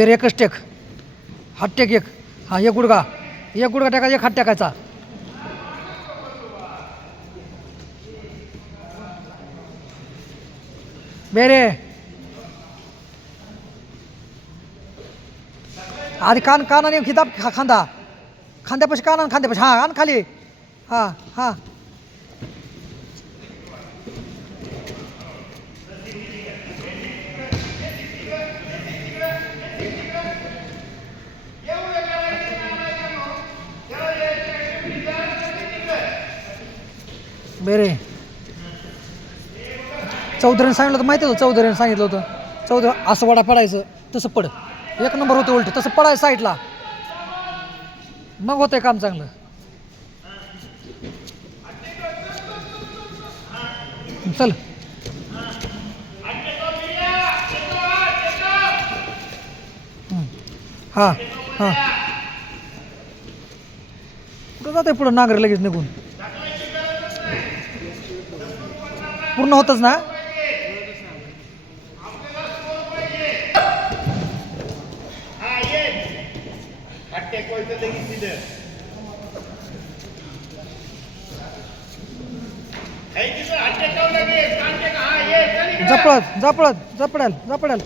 बेर एकच टेक, हात टेक एक. हा एक गुडघा टाकायचा, एक हात टाकायचा. बेरे आधी कान आणि खिताब खांद्यापाशी कान आणि खांद्यापाशी. हा आण खाली. हा हा बेरे चौधरीने सांगितलं होतं माहिती होतं. चौधरीने सांगितलं होतं. चौधरी असं वडा पडायचं, तसं पड. एक नंबर होतं उलट. तसं पडायचं साईडला, मग होतंय काम चांगलं. चल हां हां कुठं जाते पुढं नांगर लगेच निघून. पूर्ण होतच ना. जपळत जपळत जपडाल जपडाल